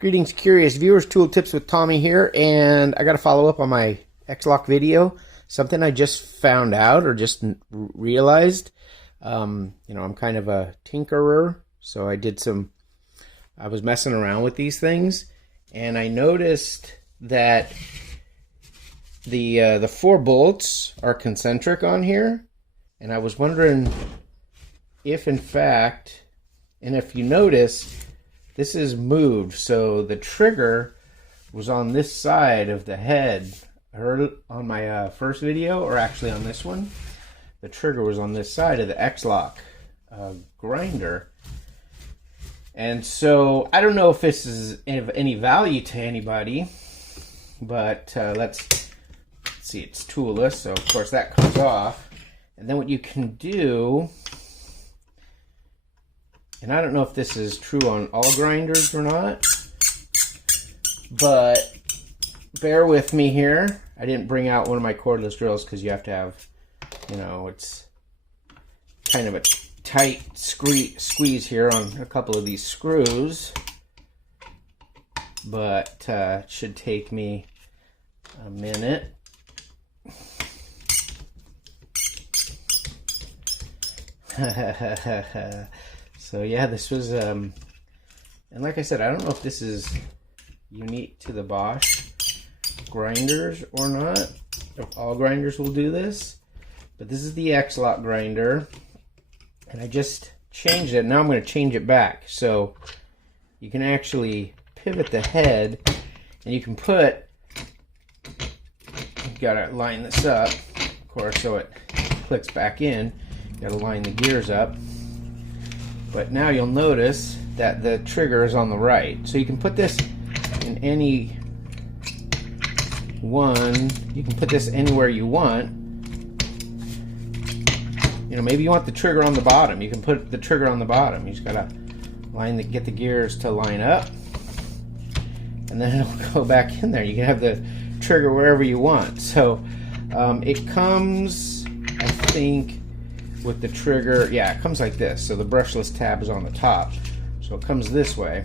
Greetings, curious viewers. Tool tips with Tommy here, and I got to follow up on my X-Lock video. Something I just found out or just realized. I'm kind of a tinkerer, so I was messing around with these things, and I noticed that the 4 bolts are concentric on here, and I was wondering if in fact, and if you notice, this is moved, so the trigger was on this side of the head. I heard on my first video, or actually on this one, the trigger was on this side of the X-Lock grinder. And so I don't know if this is of any value to anybody, but let's see, it's toolless, so of course that comes off. And then what you can do, and I don't know if this is true on all grinders or not, but bear with me here. I didn't bring out one of my cordless drills because you have to have, it's kind of a tight squeeze here on a couple of these screws, but it should take me a minute. So yeah, this was, and like I said, I don't know if this is unique to the Bosch grinders or not, if all grinders will do this, but this is the X-Lock grinder, and I just changed it. Now I'm going to change it back, so you can actually pivot the head, and you can put, you've got to line this up, of course, so it clicks back in. You got to line the gears up. But now you'll notice that the trigger is on the right. So you can put this in any one. You can put this anywhere you want. Maybe you want the trigger on the bottom. You can put the trigger on the bottom. You just gotta get the gears to line up, and then it'll go back in there. You can have the trigger wherever you want. So it comes, I think, with the trigger, yeah, it comes like this. So the brushless tab is on the top, so it comes this way.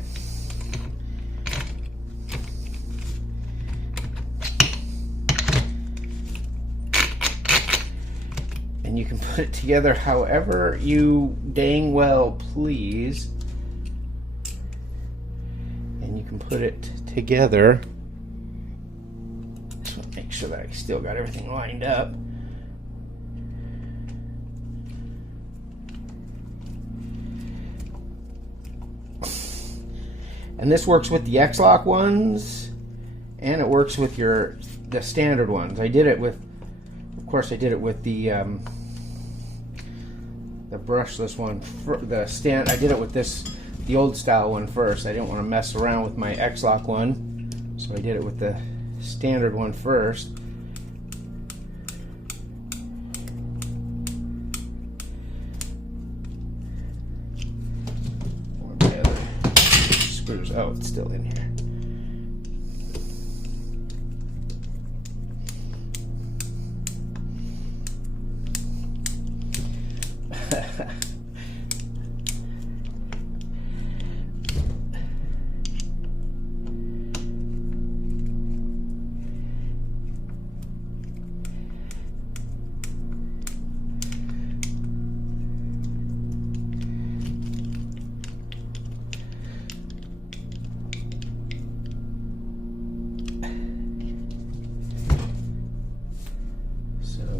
And you can put it together however you dang well please, and you can put it together. So make sure that I still got everything lined up. And this works with the X-Lock ones, and it works with the standard ones. I did it with, of course, I did it with the brushless one. I did it with the old style one first. I didn't want to mess around with my X-Lock one, so I did it with the standard one first. Oh, it's still in here.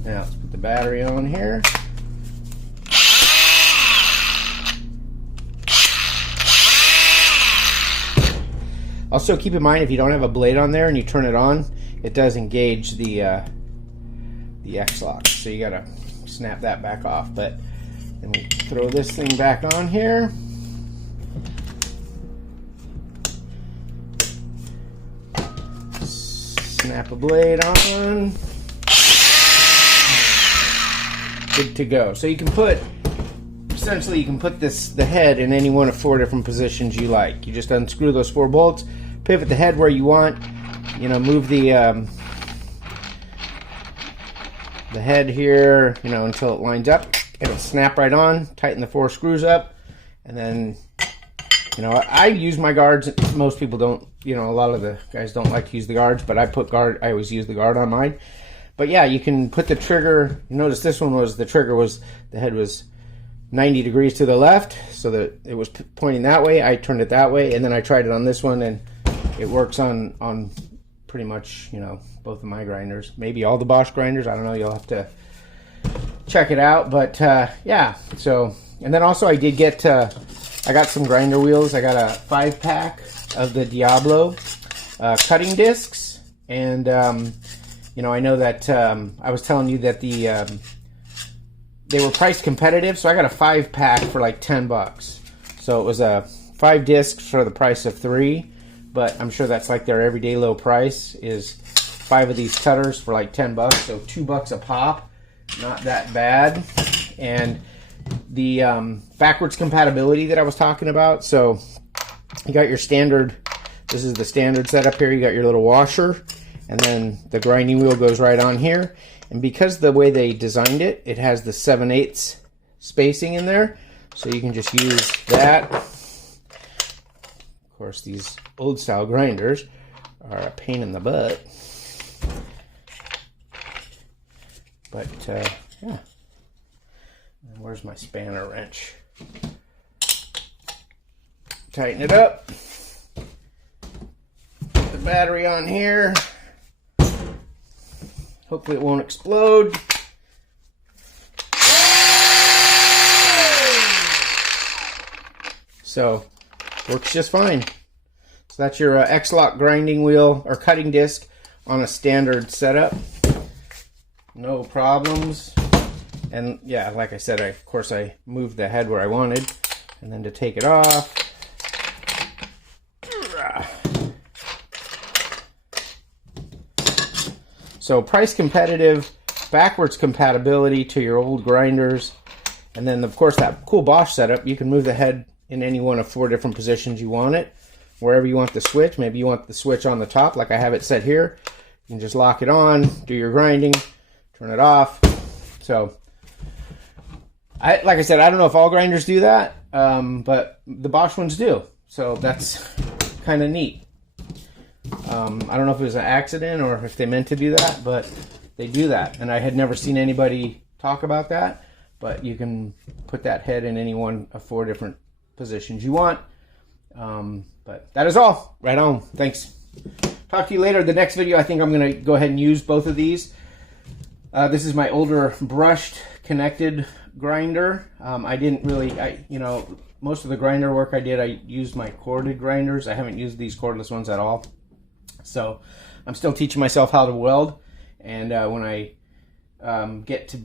Now let's put the battery on here. Also keep in mind, if you don't have a blade on there and you turn it on, it does engage the X-Lock, so you gotta snap that back off. But then we throw this thing back on here. Snap a blade on. Good to go. So you can put, essentially you can put the head in any one of 4 different positions you like. You just unscrew those 4 bolts, pivot the head where you want, move the head here, until it lines up. It'll snap right on, tighten the 4 screws up, and then You know, I use my guards. Most people don't. You know, a lot of the guys don't like to use the guards, but I always use the guard on mine. But yeah, you can put the trigger. You notice this one was the head was 90 degrees to the left, so that it was pointing that way. I turned it that way, and then I tried it on this one, and it works on pretty much, you know, both of my grinders. Maybe all the Bosch grinders. I don't know. You'll have to check it out. But yeah. So, and then also I did get. I got some grinder wheels. I got a 5-pack of the Diablo cutting discs, and you know, I know that I was telling you that they were priced competitive, so I got a 5-pack for like $10. So it was 5 discs for the price of 3, but I'm sure that's like their everyday low price is 5 of these cutters for like $10, so $2 a pop. Not that bad. And the backwards compatibility that I was talking about, so you got your standard, this is the standard setup here, you got your little washer, and then the grinding wheel goes right on here. And because the way they designed it, it has the 7/8 spacing in there, so you can just use that. Of course, these old style grinders are a pain in the butt, but yeah. And where's my spanner wrench? Tighten it up. Put the battery on here. Hopefully it won't explode. So, works just fine. So that's your X-Lock grinding wheel or cutting disc on a standard setup. No problems. And yeah, like I said, of course I moved the head where I wanted. And then to take it off. So price competitive, backwards compatibility to your old grinders, and then of course that cool Bosch setup. You can move the head in any one of 4 different positions you want it, wherever you want the switch. Maybe you want the switch on the top, like I have it set here. You can just lock it on, do your grinding, turn it off. So, like I said, I don't know if all grinders do that, but the Bosch ones do. So that's kind of neat. I don't know if it was an accident or if they meant to do that, but they do that. And I had never seen anybody talk about that, but you can put that head in any one of 4 different positions you want. But that is all. Right on. Thanks. Talk to you later. The next video, I think I'm going to go ahead and use both of these. This is my older brushed connected grinder. I didn't really, you know, most of the grinder work I did, I used my corded grinders. I haven't used these cordless ones at all. So I'm still teaching myself how to weld, and when I get to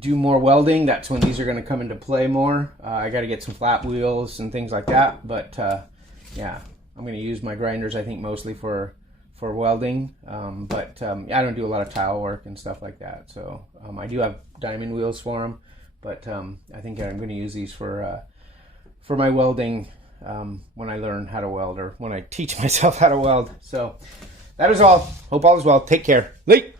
do more welding, that's when these are going to come into play more. I got to get some flat wheels and things like that, but yeah, I'm going to use my grinders, I think, mostly for welding, but I don't do a lot of tile work and stuff like that. So I do have diamond wheels for them, but I think I'm going to use these for my welding. When I learn how to weld, or when I teach myself how to weld. So that is all. Hope all is well. Take care. Late.